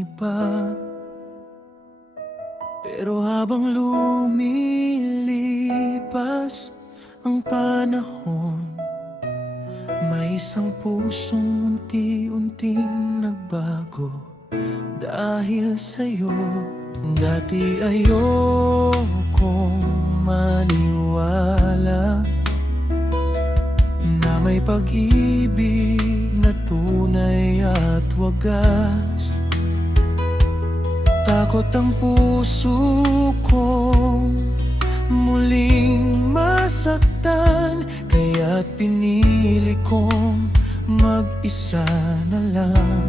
iba. Pero habang lumilipas ang panahon, may isang pusong unti-unting nagbago dahil sa'yo. Dati ayokong maniwala na may pag-ibig na tunay at wagas. Takot ang puso kong muling masaktan, kaya't pinili kong mag-isa na lang.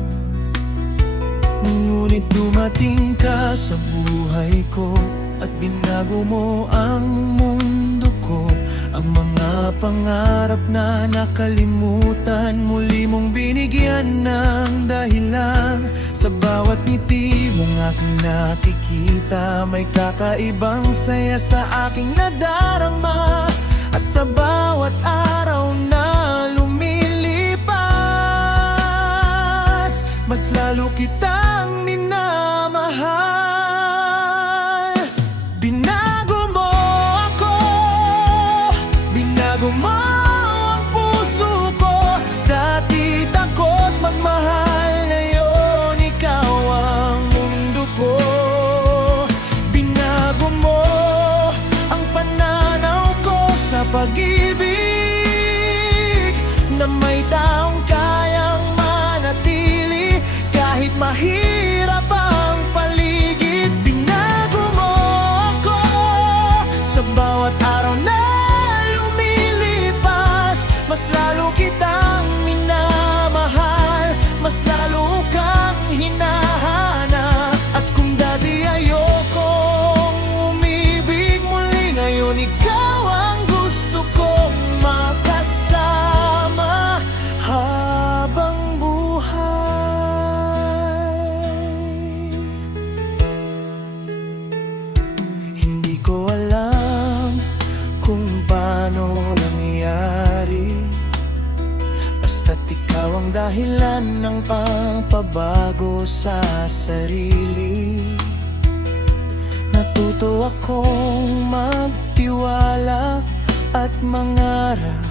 Ngunit dumating ka sa buhay ko at binago mo ang mundo ko. Ang mga pangarap na nakalimutan, muli mong binigyan ng dahilan. Sa bawat ngiti mong aking nakikita, may kakaibang saya sa aking nadarama. At sa bawat araw na lumilipas, mas lalo kitang minamahal. Binago mo ako, binago mo ang puso ko. Dati takot magmahal, ngayon ikaw ang mundo ko. Binago mo ang pananaw ko sa pag-ibig, na may taong kayang manatili kahit mahirap ang paligid. Binago mo ako sa bawat araw na lumilipas, mas lalo kitang minamahal, mas lalo kang hinahanap. At kung dati ayokong umibig muli, ngayon ikaw ang gusto kong makasama habang buhay. Hindi ko alam kung paano nangyari, basta't ikaw ang dahilan ng pagbabago sa sarili. Natuto akong magtiwala at mangarap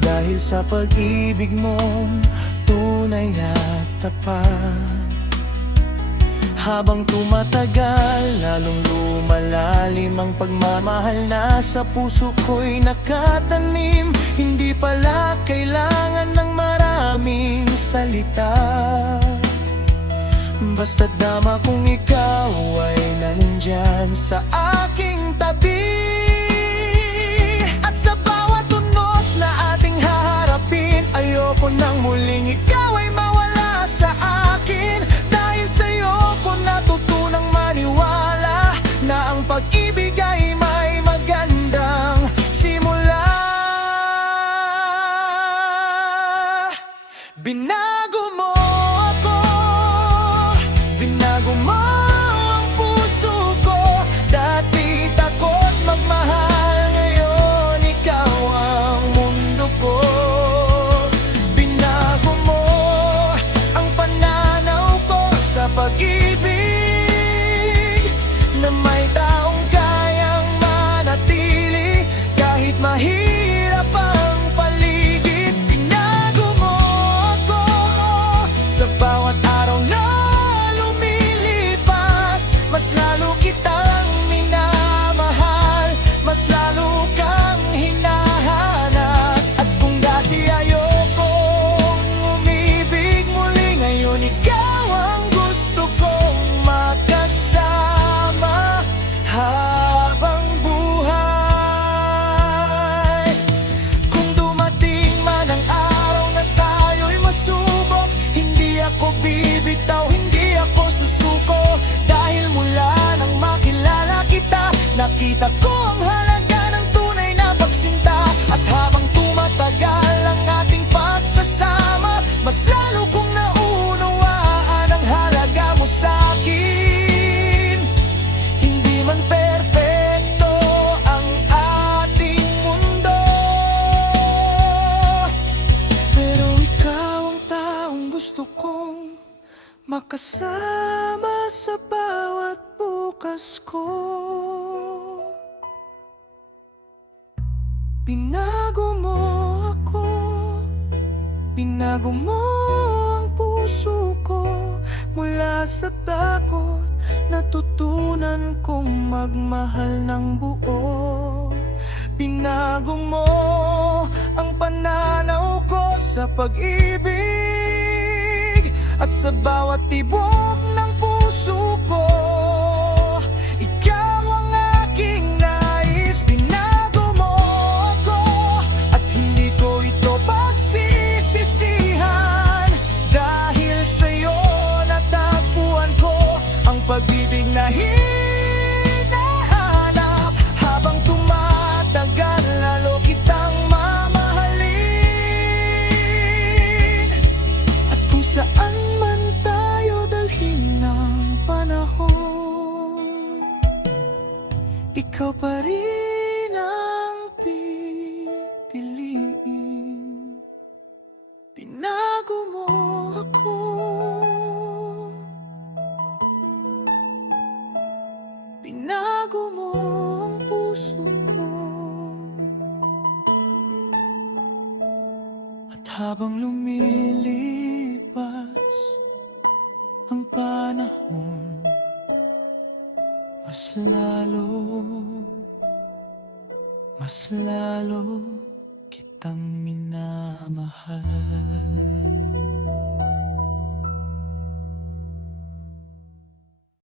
dahil sa pag-ibig mong tunay at tapat. Habang tumatagal, lalong lumalalim ang pagmamahal na sa puso ko'y nakatanim. Hindi pala kailangan ng maraming salita, basta't dama kung ikaw ay nandyan sa aking tabi. At sa bawat unos na ating haharapin, ayoko nang muling ikaw ay mawala sa akin. Dahil sa'yo ko natutunang maniwala na ang pag-ibig ay may magandang simula. Binago mo ako, binago mo ang puso ko. Dati takot magmahal, ngayon ikaw ang mundo ko. Binago mo ang pananaw ko sa pag-ibig, na may taong kayang manatili kahit mahirap ang paligid. Binago mo ako sa bawat araw na lumilipas, mas lalo kitang minamahal, mas lalo kang hinahanap. At kung dati ayokong umibig muli, ngayon ikaw ang gusto kong makasama habang buhay. Kung dumating man ang araw na tayo'y masubok, hindi ako bibitaw, hindi ako susuko. Dahil mula nang makilala makasama sa bawat bukas ko. Binago mo ako, binago mo ang puso ko. Mula sa takot, natutunan kong magmahal ng buo. Binago mo ang pananaw ko sa pag-ibig, at sa bawat tibok ng puso ko, ikaw ang aking nais. Binago mo ako, at hindi ko ito pagsisisihan. Dahil sa'yo natagpuan ko ang pag-ibig na hinahanap. Habang tumatagal, lalo kitang mamahalin. At kung saan man tayo dalhin ng panahon, ikaw pa rin ang pipiliin. Binago mo ako, binago mo ang puso ko. At habang lumilipas ang panahon, mas lalo kitang minamahal.